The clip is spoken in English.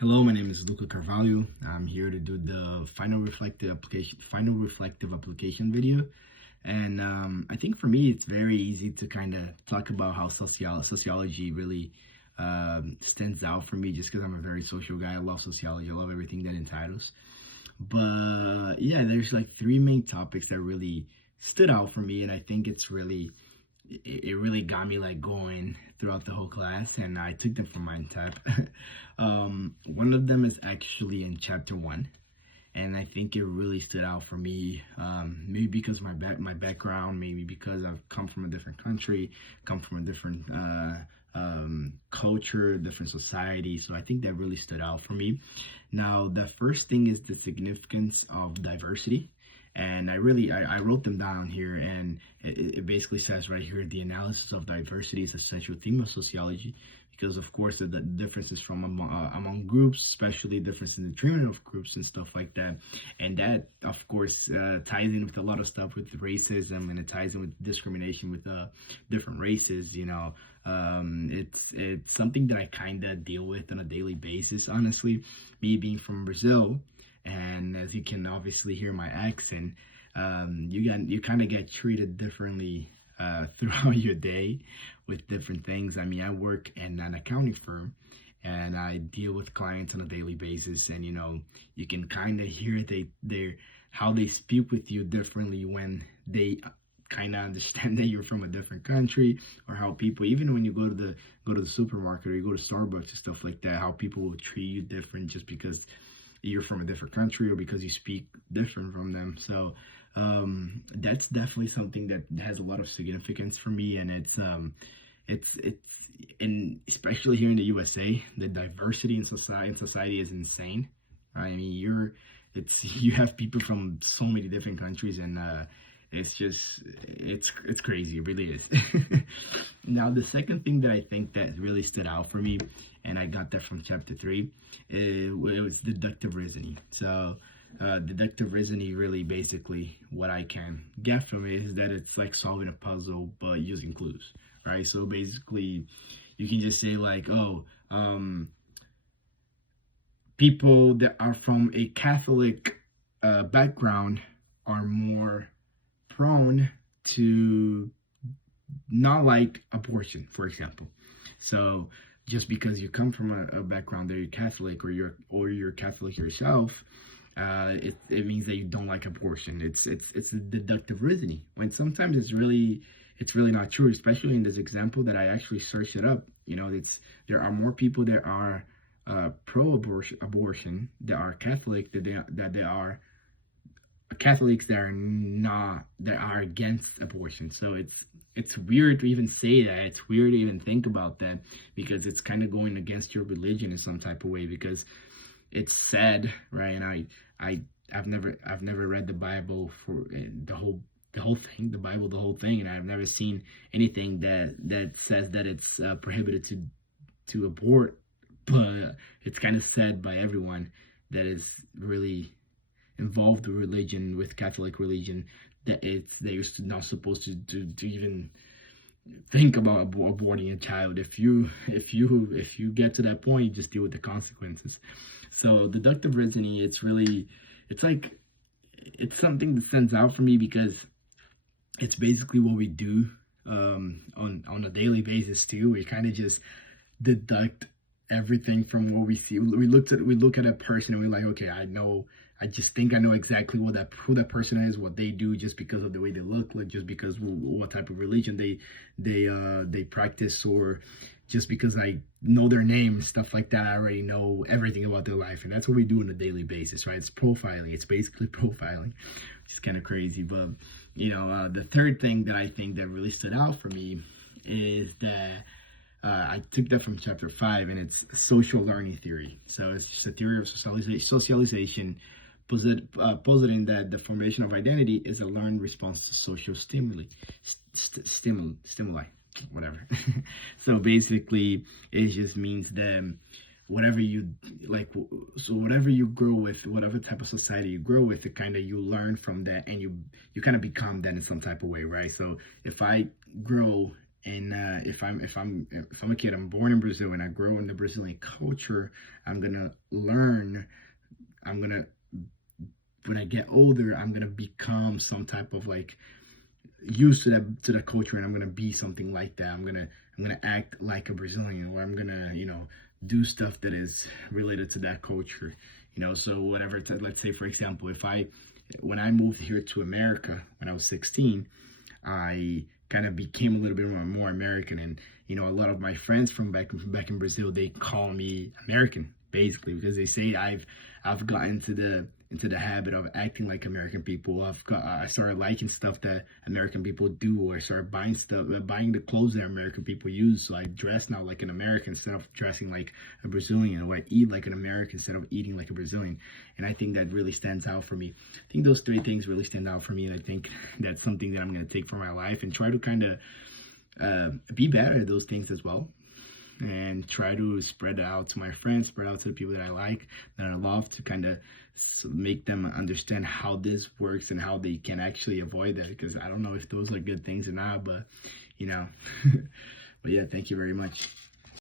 Hello, my name is Lucca Carvalho. I'm here to do the final reflective application video. And I think for me, it's very easy to kind of talk about how sociology really stands out for me, just because I'm a very social guy. I love sociology. I love everything that entitles. But yeah, there's like three main topics that really stood out for me, and I think it really got me like going throughout the whole class, and I took them from Mind Tap. One of them is actually in chapter one, and I think it really stood out for me. Maybe because my background, maybe because I've come from a different country, come from a different culture, different society. So I think that really stood out for me. Now, the first thing is the significance of diversity. And I wrote them down here, and it basically says right here, the analysis of diversity is a central theme of sociology, because of course the differences from among groups, especially difference in the treatment of groups and stuff like that, and that of course ties in with a lot of stuff with racism, and it ties in with discrimination with different races. It's something that I kind of deal with on a daily basis, honestly, me being from Brazil. And as you can obviously hear my accent, you kind of get treated differently throughout your day with different things. I mean, I work in an accounting firm, and I deal with clients on a daily basis, and you can kind of hear they how they speak with you differently when they kind of understand that you're from a different country, or how people, even when you go to the supermarket or you go to Starbucks and stuff like that, how people will treat you different just because you're from a different country or because you speak different from them. So that's definitely something that has a lot of significance for me, and it's in especially here in the USA, the diversity in society is insane. I mean, you have people from so many different countries, and it's crazy. It really is. Now, the second thing that I think that really stood out for me, and I got that from chapter three, it was deductive reasoning. So deductive reasoning, really basically what I can get from it is that it's like solving a puzzle but using clues, right? So basically you can just say like, oh, people that are from a Catholic background are more prone to not like abortion, for example. So just because you come from a background that you're Catholic, or you're Catholic yourself, it means that you don't like abortion. It's a deductive reasoning, when sometimes it's really not true. Especially in this example that I actually searched it up. It's there are more people that are pro-abortion that are Catholic that they are Catholics that are against abortion. So it's weird to even say that. It's weird to even think about that, because it's kind of going against your religion in some type of way, because it's said, right? And I've never read the Bible for the whole thing, the Bible, the whole thing, and I've never seen anything that says that it's prohibited to abort. But it's kind of said by everyone that is really involved with religion, with Catholic religion, that they're not supposed to even think about aborting a child. If you get to that point, you just deal with the consequences. So deductive reasoning, it's like it's something that stands out for me, because it's basically what we do on a daily basis too. We kind of just deduct everything from what we see. We look at a person and we're like, okay, I just think I know exactly who that person is, what they do, just because of the way they look, like just because what type of religion they practice, or just because I know their name, stuff like that. I already know everything about their life, and that's what we do on a daily basis, right? It's profiling. It's basically profiling, which is kind of crazy. But the third thing that I think that really stood out for me is that I took that from chapter 5, and it's social learning theory. So it's just a theory of socialization, positing that the formation of identity is a learned response to social stimuli, whatever. So basically, it just means that whatever you like, so whatever you grow with, whatever type of society you grow with, it kind of, you learn from that, and you kind of become that in some type of way, right? So if I grow And if I'm a kid, I'm born in Brazil and I grow in the Brazilian culture, I'm gonna learn. I'm gonna when I get older, I'm gonna become some type of like used to the culture, and I'm gonna be something like that. I'm gonna act like a Brazilian, or I'm gonna do stuff that is related to that culture. So whatever. Let's say for example, if I when I moved here to America when I was 16, I kind of became a little bit more American, and a lot of my friends from back in Brazil, they call me American basically because they say I've gotten into the habit of acting like American people. I started liking stuff that American people do, or I started buying the clothes that American people use. So I dress now like an American instead of dressing like a Brazilian, or I eat like an American instead of eating like a Brazilian. And I think that really stands out for me. I think those three things really stand out for me, and I think that's something that I'm going to take for my life and try to kind of be better at those things as well, and try to spread out to my friends, spread out to the people that I like, that I love, to kind of make them understand how this works and how they can actually avoid that. Because I don't know if those are good things or not, but you know. But yeah, thank you very much.